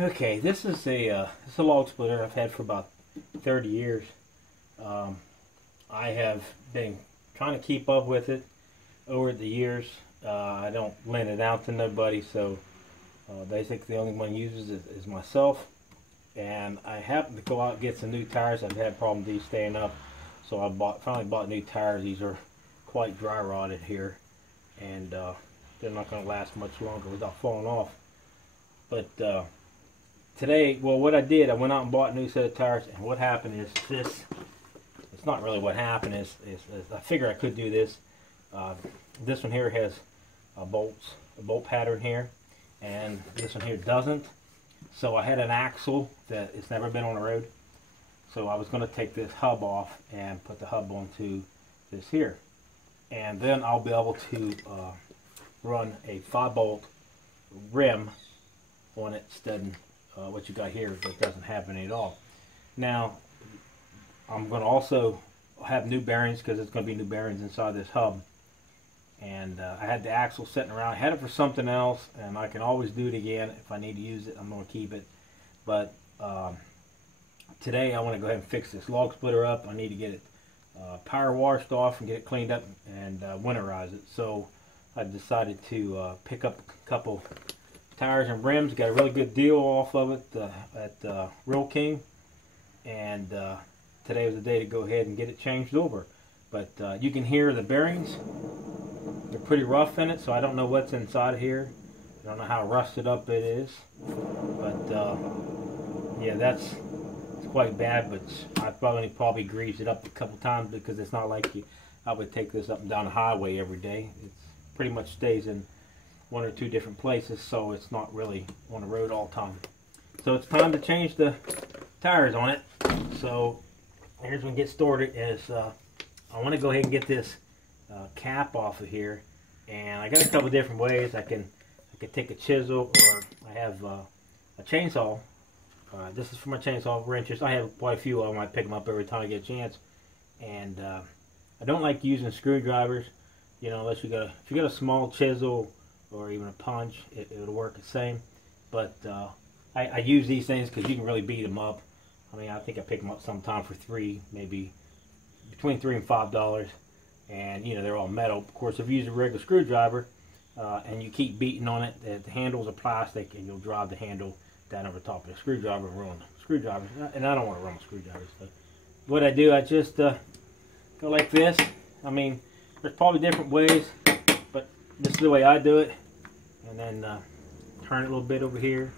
Okay, this is a log splitter I've had for about 30 years. I have been trying to keep up with it over the years. I don't lend it out to nobody, so basically the only one who uses it is myself. And I happened to go out and get some new tires. I've had problems with these staying up, so I finally bought new tires. These are quite dry rotted here, and they're not going to last much longer without falling off. But today, well, what I did, I went out and bought a new set of tires, and what happened is this. It's not really what happened. Is I figured I could do this. This one here has a bolt pattern here, and this one here doesn't. So I had an axle that it's never been on the road. So I was going to take this hub off and put the hub onto this here, and then I'll be able to run a 5-bolt rim on it instead of what you got here that doesn't have any at all. Now I'm going to also have new bearings, because it's going to be new bearings inside this hub. And I had the axle sitting around. I had it for something else, and I can always do it again if I need to use it. I'm going to keep it. But today I want to go ahead and fix this log splitter up. I need to get it power washed off and get it cleaned up and winterize it. So I decided to pick up a couple tires and rims. Got a really good deal off of it at Real King. And today was the day to go ahead and get it changed over. But you can hear the bearings. They're pretty rough in it, so I don't know what's inside of here. I don't know how rusted up it is. But yeah, it's quite bad, but I probably greased it up a couple times, because it's not like I would take this up and down the highway every day. It pretty much stays in one or two different places, so it's not really on the road all the time. So it's time to change the tires on it. So here's when we get started. I want to go ahead and get this cap off of here, and I got a couple different ways. I can take a chisel, or I have a chainsaw. This is for my chainsaw wrenches. I have quite a few of them. I pick them up every time I get a chance. And I don't like using screwdrivers, unless if you got a small chisel or even a punch, it'll work the same. But I use these things because you can really beat them up. I mean, I think I pick them up sometime for maybe between $3 and $5. And they're all metal. Of course, if you use a regular screwdriver and you keep beating on it, the handles are plastic, and you'll drive the handle down over top of the screwdriver and ruin the screwdrivers. And I don't want to run screwdrivers. But what I do, I just go like this. I mean, there's probably different ways, but this is the way I do it. And then turn it a little bit over here.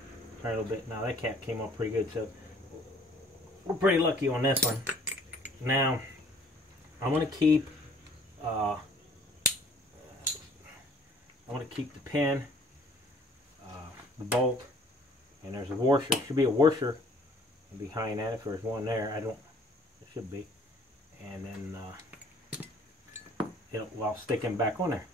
Turn it a little bit. Now that cap came off pretty good, so we're pretty lucky on this one. Now I'm going to keep the pin, the bolt, and there's a washer. There should be a washer behind that. If there's one there, there should be. And then I'll stick him back on there.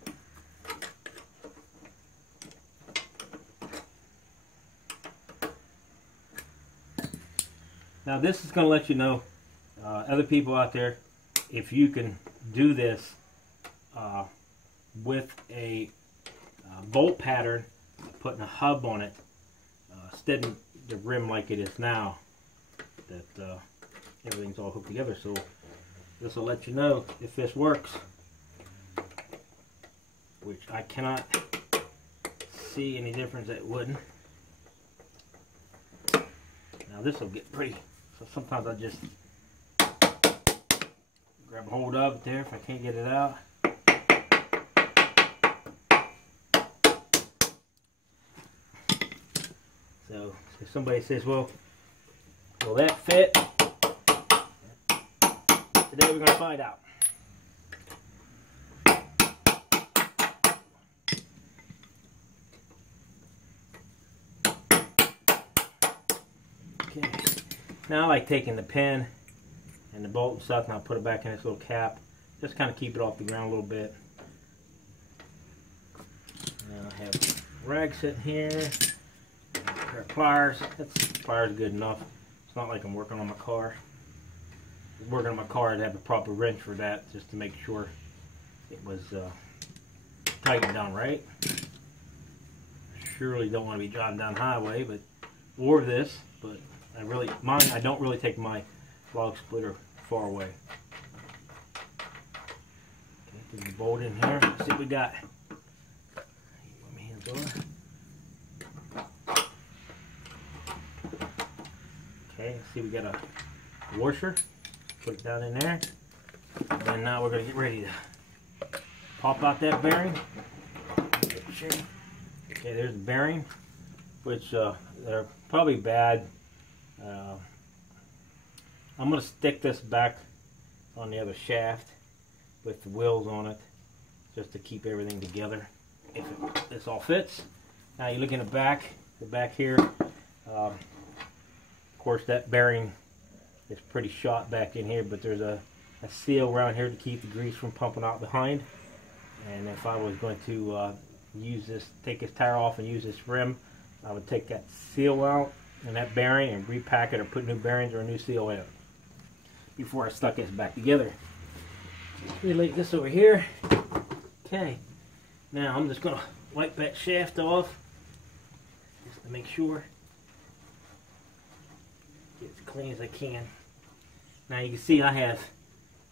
Now this is going to let you know, other people out there, if you can do this with a bolt pattern, putting a hub on it, instead of the rim like it is now, that everything's all hooked together. So this will let you know if this works, which I cannot see any difference that it wouldn't. Now this will get pretty, so sometimes I just grab a hold of it there if I can't get it out. So if somebody says, well, will that fit? Today we're going to find out. Okay. Now I like taking the pin and the bolt and stuff, and I'll put it back in this little cap. Just kind of keep it off the ground a little bit. And I have a rag sitting here. A pair of pliers. Pliers are good enough. It's not like I'm working on my car. If I'm working on my car, I'd have a proper wrench for that, just to make sure it was tightened down right. Surely don't want to be driving down the highway, but or this, but I don't really take my log splitter far away. Okay, put the bolt in here. Let's see what we got. Put my hands on. Okay, see we got a washer. Put it down in there. And now we're going to get ready to pop out that bearing. Okay, there's the bearing, which they're probably bad. I'm going to stick this back on the other shaft with the wheels on it, just to keep everything together. If this all fits. Now you look in the back here. Of course, that bearing is pretty shot back in here, but there's a seal around here to keep the grease from pumping out behind. And if I was going to take this tire off and use this rim, I would take that seal out and that bearing and repack it or put new bearings or a new seal in it before I stuck this back together. Relate this over here. Okay, now I'm just going to wipe that shaft off just to make sure get as clean as I can. Now you can see I have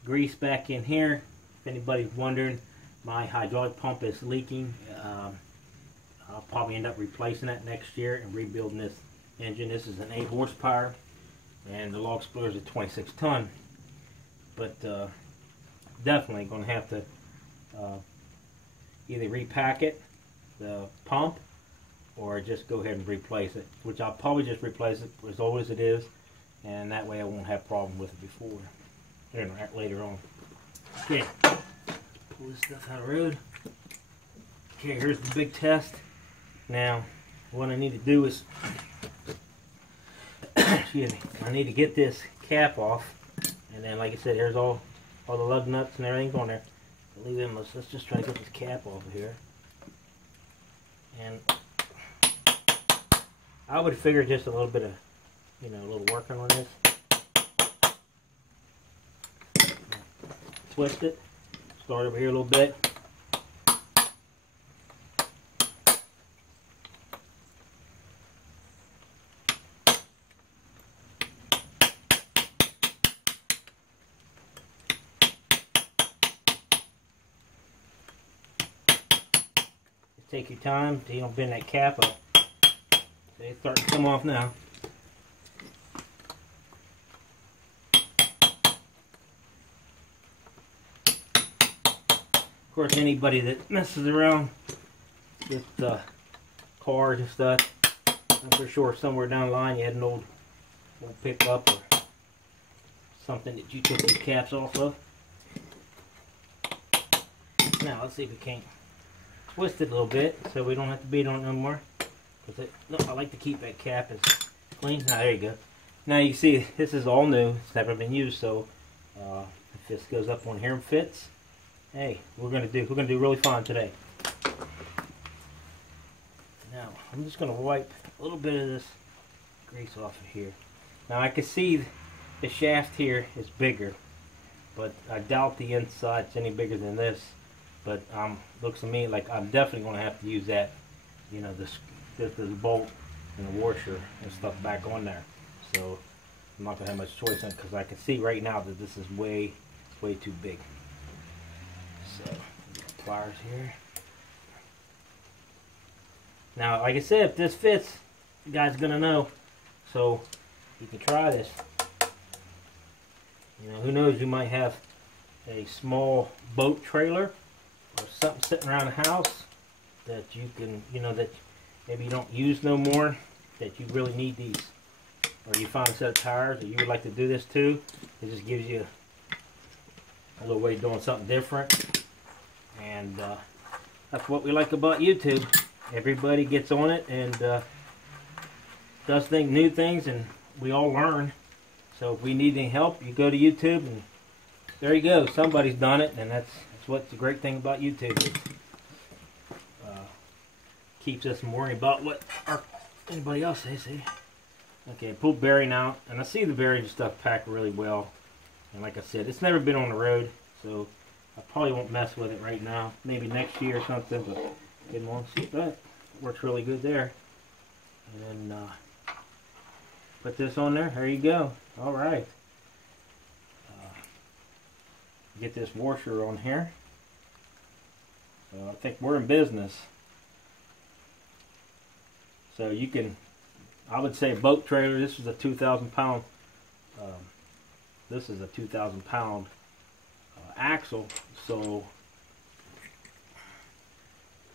grease back in here. If anybody's wondering, my hydraulic pump is leaking. I'll probably end up replacing that next year and rebuilding this engine. This is an 8 horsepower and the log splitter is a 26 ton. But definitely going to have to either repack it, the pump, or just go ahead and replace it. Which I'll probably just replace it as old as it is, and that way I won't have problem with it before later on. Okay, pull this stuff out of the road. Okay, here's the big test. Now, what I need to do is, excuse me, I need to get this cap off, and then, like I said, here's all the lug nuts and everything on there. Leave them. Let's just try to get this cap off of here. And I would figure just a little bit of, a little working on this. Twist it. Start over here a little bit. Take your time so you don't bend that cap up. It's starting to come off now. Of course, anybody that messes around with cars and stuff, I'm for sure somewhere down the line you had an old pickup or something that you took these caps off of. Now let's see if we can't twist it a little bit so we don't have to beat on it no more. I like to keep that cap as clean. Now there you go. Now you see this is all new. It's never been used, so if this goes up on here and fits, hey, we're gonna do really fine today. Now I'm just gonna wipe a little bit of this grease off of here. Now I can see the shaft here is bigger, but I doubt the inside's any bigger than this. But looks to me like I'm definitely going to have to use that, this bolt and the washer and stuff back on there. So I'm not going to have much choice in it because I can see right now that this is way too big. So pliers here. Now, like I said, if this fits, you guys are going to know. So you can try this. Who knows? You might have a small boat trailer or something sitting around the house that you can, that maybe you don't use no more, that you really need these. Or you find a set of tires that you would like to do this to. It just gives you a little way of doing something different. And that's what we like about YouTube. Everybody gets on it and does new things, and we all learn. So if we need any help, you go to YouTube and there you go. Somebody's done it, and that's what's the great thing about YouTube. It keeps us from worrying about what anybody else says. Okay, pull bearing out, and I see the bearing and stuff packed really well. And like I said, it's never been on the road, so I probably won't mess with it right now. Maybe next year or something, but didn't want to see that. Works really good there. And then Put this on there. There you go. All right. Get this washer on here. So I think we're in business. So you can, I would say boat trailer. This is a 2,000 pound. This is a 2,000 pound axle. So,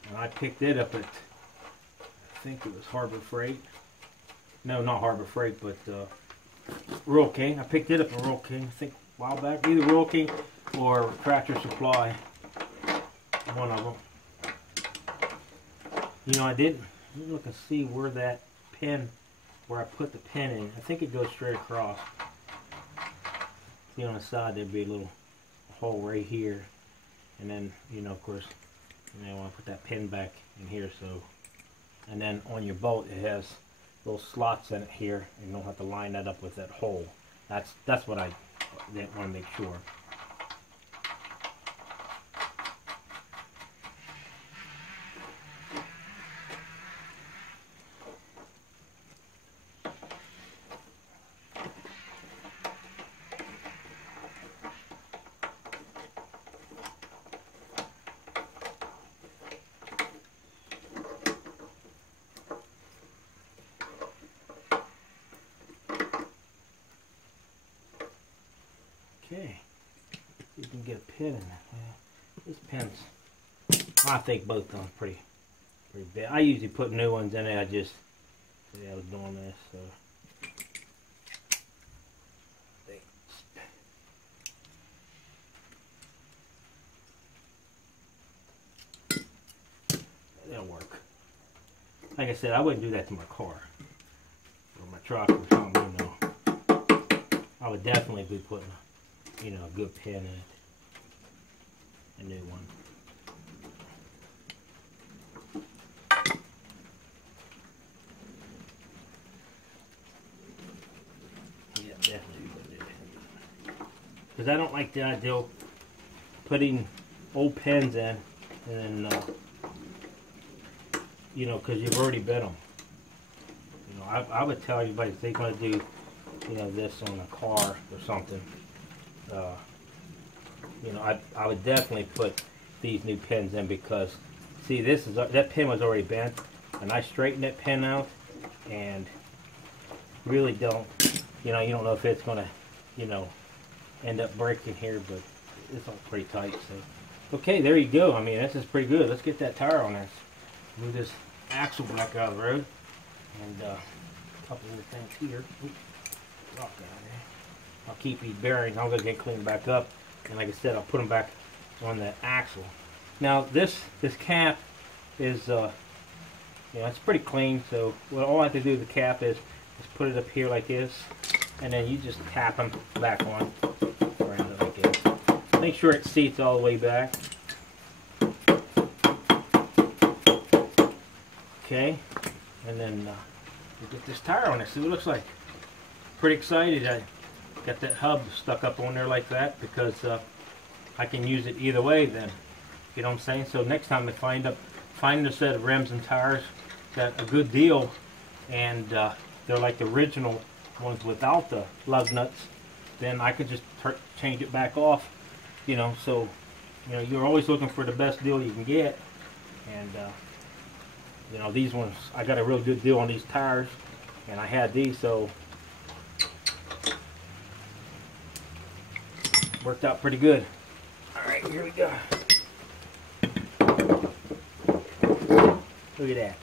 and I picked it up at, I think it was Harbor Freight. No, not Harbor Freight, but Rural King. I picked it up at Rural King, I think a while back. Either Rural King or Tractor Supply. One of them. You know, I didn't look and see where that pin, where I put the pin in. I think it goes straight across. See, on the side there'd be a little hole right here. And then, you know, of course, you want to put that pin back in here. So, and then on your boat it has little slots in it here, and you don't have to line that up with that hole. That's what I didn't want to make sure. Okay, you can get a pin in that. Well, this pin's, I think both of them pretty bad. I usually put new ones in it. I just, I was doing this, so. That'll work. Like I said, I wouldn't do that to my car or my truck or something, you know. I would definitely be putting a good pin in it. A new one. Yeah, definitely put it in. Because I don't like the idea of putting old pins in and then, you know, because you've already bent them. You know, I would tell everybody if they're going to do, you know, this on a car or something, you know, I would definitely put these new pins in, because see, this is, that pin was already bent, and I straightened that pin out, and really don't, you know, you don't know if it's gonna, you know, end up breaking here, but it's all pretty tight. So okay, there you go. I mean, this is pretty good. Let's get that tire on there. Move this axle back out of the road, and a couple of things here. Oops, rock down there. I'll keep these bearings. I'm gonna get cleaned back up, and like I said, I'll put them back on that axle. Now this cap is, you know, it's pretty clean. So what all I have to do with the cap is just put it up here like this, and then you just tap them back on around it like this. Make sure it seats all the way back. Okay, and then we'll get this tire on there. See what it looks like. Pretty excited. I got that hub stuck up on there like that because I can use it either way then. You know what I'm saying? So next time I find a set of rims and tires that a good deal, and they're like the original ones without the lug nuts, then I could just change it back off. You know, so you know, you're always looking for the best deal you can get, and you know, these ones, I got a real good deal on these tires, and I had these, so worked out pretty good. Alright, here we go. Look at that.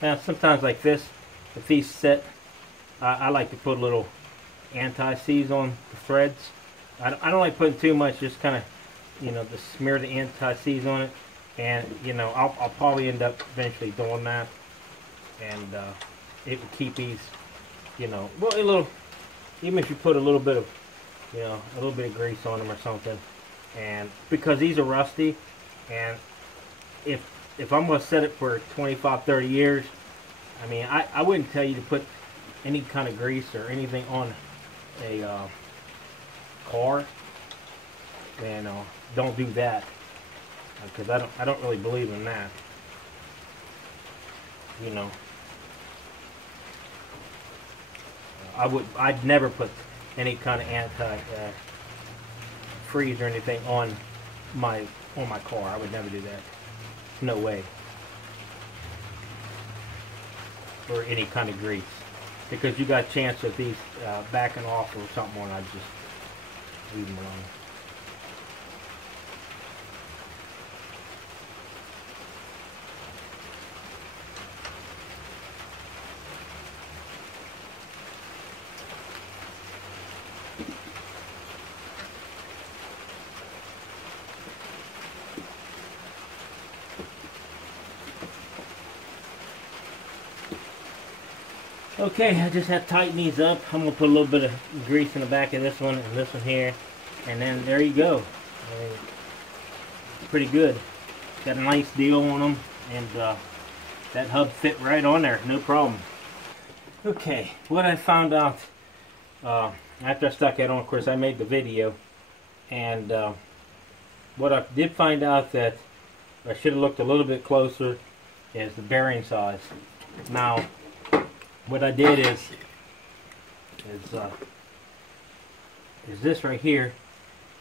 Now sometimes like this, if these sit, I like to put a little anti-seize on the threads. I don't like putting too much, just kind of, you know, to smear the anti-seize on it. And, you know, I'll probably end up eventually doing that. And it will keep these, you know, well, a little, even if you put a little bit of, you know, a little bit of grease on them or something. And because these are rusty, and if I'm going to set it for 25, 30 years, I mean, I wouldn't tell you to put any kind of grease or anything on a car, then don't do that, because I don't really believe in that. You know, I'd never put any kind of freeze or anything on my car. I would never do that. No way. Or any kind of grease, because you got a chance of these backing off or something, and I'd just leave them alone. Okay, I just have to tighten these up. I'm going to put a little bit of grease in the back of this one and this one here. And then there you go. Pretty good. Got a nice deal on them. And that hub fit right on there. No problem. Okay, what I found out after I stuck it on, of course, I made the video. And what I did find out that I should have looked a little bit closer is the bearing size. Now, what I did is this right here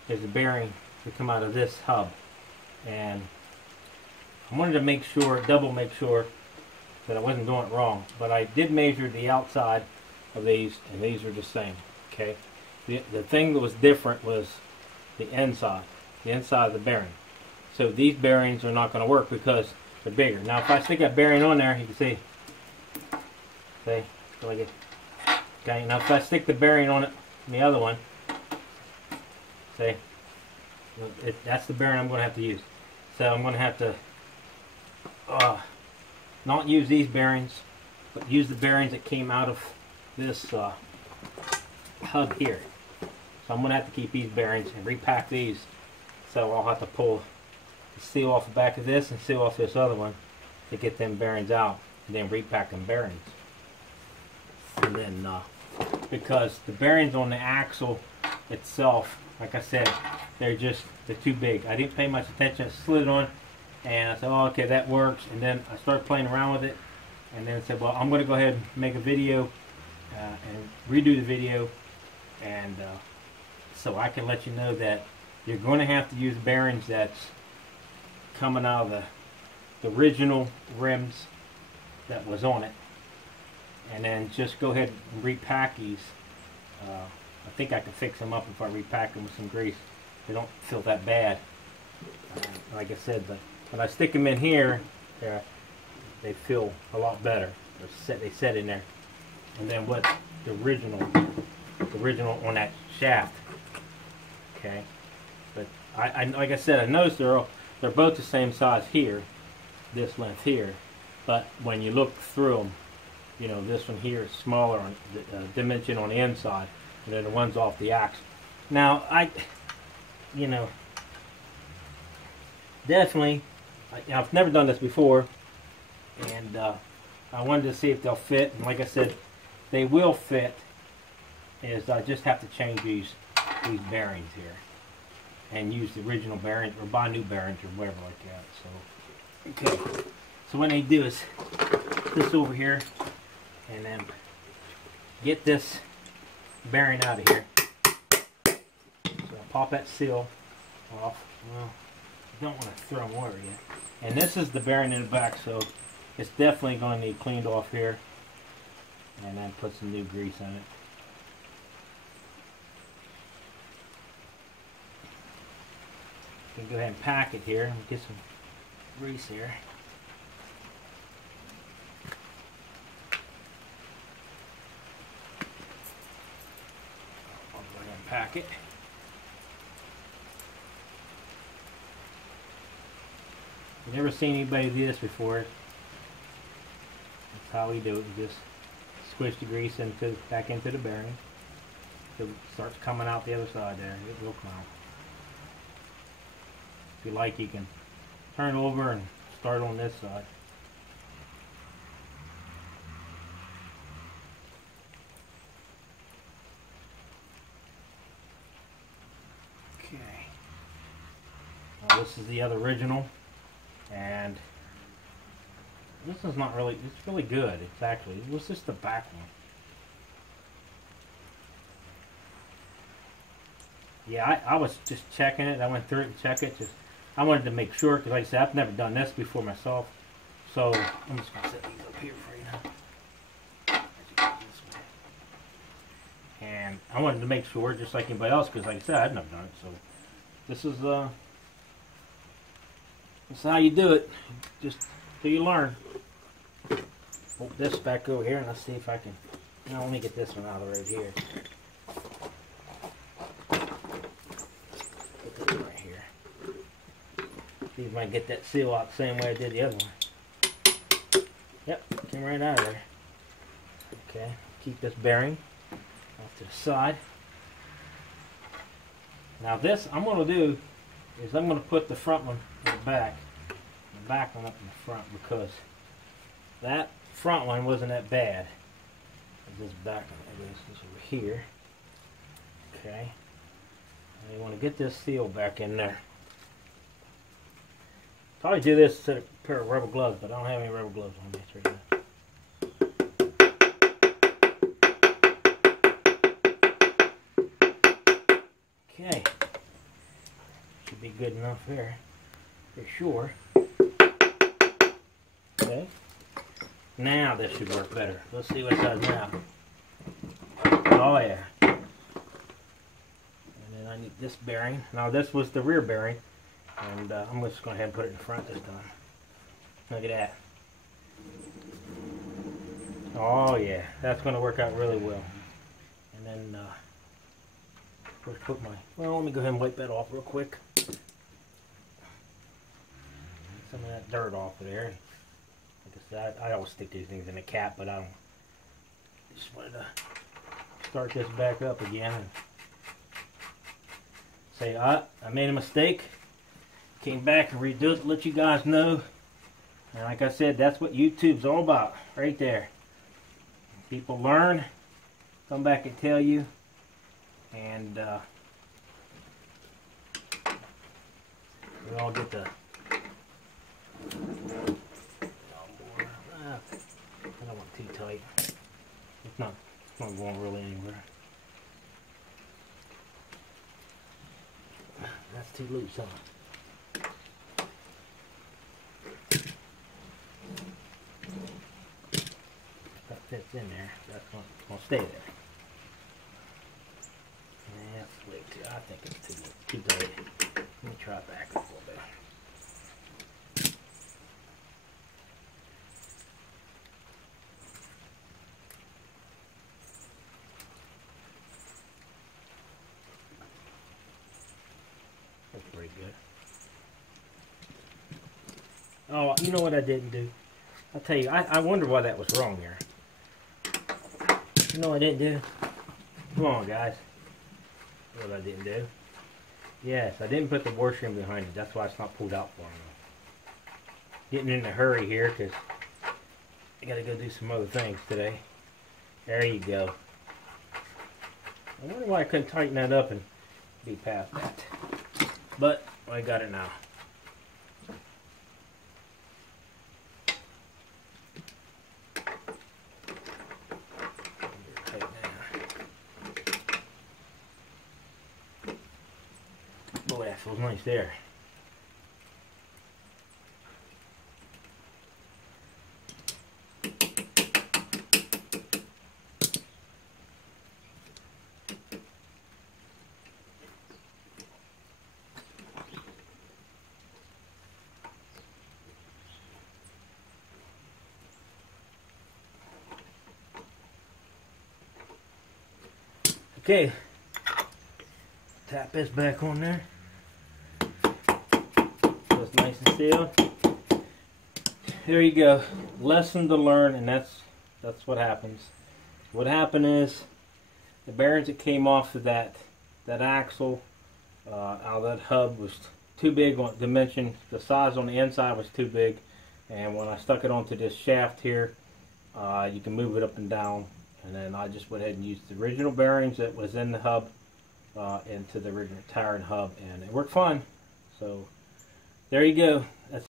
is the bearing to come out of this hub, and I wanted to make sure, double make sure that I wasn't doing it wrong. But I did measure the outside of these, and these are the same. Okay, the thing that was different was the inside of the bearing. So these bearings are not going to work because they're bigger. Now, if I stick that bearing on there, you can see. See, like it. Okay, now if I stick the bearing on it, and the other one, see, that's the bearing I'm going to have to use. So I'm going to have to not use these bearings, but use the bearings that came out of this hub here. So I'm going to have to keep these bearings and repack these. So I'll have to pull the seal off the back of this and seal off this other one to get them bearings out, and then repack them bearings. And then because the bearings on the axle itself, like I said, they're too big. I didn't pay much attention. I slid it on and I said, oh, okay, that works. And then I started playing around with it, and then I said, well, I'm going to go ahead and make a video and redo the video, and so I can let you know that you're going to have to use bearings that's coming out of the original rims that was on it. And then just go ahead and repack these. I think I can fix them up if I repack them with some grease. They don't feel that bad, like I said. But when I stick them in here, they feel a lot better. They set in there. And then what the original on that shaft. Okay. But I like I said, I noticed they're both the same size here, this length here. But when you look through them, you know, this one here is smaller on the dimension on the inside, and then the one's off the axle. Now, you know, definitely, I've never done this before, and I wanted to see if they'll fit. And like I said, they will fit. Is I just have to change these bearings here, and use the original bearings, or buy new bearings, or whatever like that. So, okay. So what I need to do is this over here, and then get this bearing out of here. So I'll pop that seal off. Well, you don't want to throw them over yet. And this is the bearing in the back, so it's definitely going to need cleaned off here. And then put some new grease in it. You can go ahead and pack it here and get some grease here. Pack it. I've never seen anybody do this before. That's how we do it. We just squish the grease back into the bearing so it starts coming out the other side there. It will come out. If you like, you can turn over and start on this side. This is the other original, and this is not really, it's really good. It's actually, it was just the back one. Yeah, I was just checking it. I went through it and checked it. I wanted to make sure, because like I said, I've never done this before myself. So I'm just going to set these up here for you now. And I wanted to make sure, just like anybody else, because like I said, I've never done it. So this is how you do it. Just till you learn. Put this back over here, and let's see if I can. Now let me get this one out of right here. Put this right here. See if I can get that seal out the same way I did the other one. Yep, came right out of there. Okay, keep this bearing off to the side. Now this, I'm going to do is I'm going to put the front one in the back one up in the front, because that front one wasn't that bad. This back one, this over here. Okay, and you want to get this seal back in there. Probably do this instead of a pair of rubber gloves, but I don't have any rubber gloves on me right now. Okay, should be good enough there, for sure. Okay, now this should work better. Let's see what it does now. Oh yeah. And then I need this bearing. Now this was the rear bearing, and I'm just going to go ahead and put it in front this time. Look at that. Oh yeah, that's going to work out really well. And then first put my, well, let me go ahead and wipe that off real quick. Some of that dirt off of there. Like I said, I always stick these things in a cap, but I don't. Just wanted to start this back up again and say, I made a mistake. Came back and redo it to let you guys know. And like I said, that's what YouTube's all about, right there. People learn, come back and tell you, and we all get the. I don't want too tight. It's not going really anywhere. That's too loose, huh? That fits in there. That's going to stay there. That's way too. I think it's too tight. Let me try it back up a little bit. That's pretty good. Oh, you know what I didn't do? I'll tell you, I wonder why that was wrong there. You know what I didn't do? Come on, guys. What I didn't do? Yes, I didn't put the washroom behind it. That's why it's not pulled out for me. Getting in a hurry here because I got to go do some other things today. There you go. I wonder why I couldn't tighten that up and be past that. But I got it now. Boy, that feels nice there. Okay, tap this back on there. So it's nice and sealed. There you go. Lesson to learn, and that's what happens. What happened is the bearings that came off of that axle out of that hub was too big on dimension. The size on the inside was too big, and when I stuck it onto this shaft here, you can move it up and down. And then I just went ahead and used the original bearings that was in the hub into the original tire and hub, and it worked fine. So there you go. That's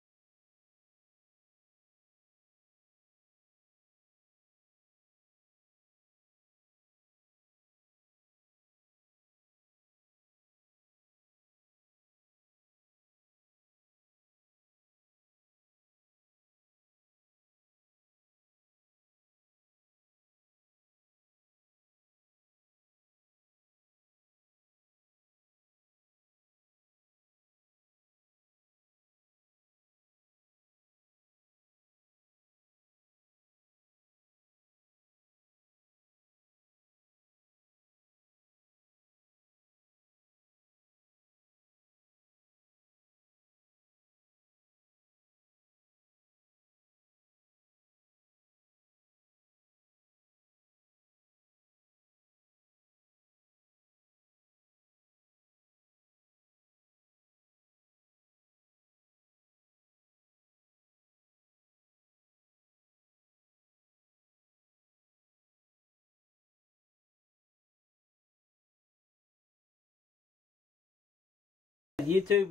YouTube.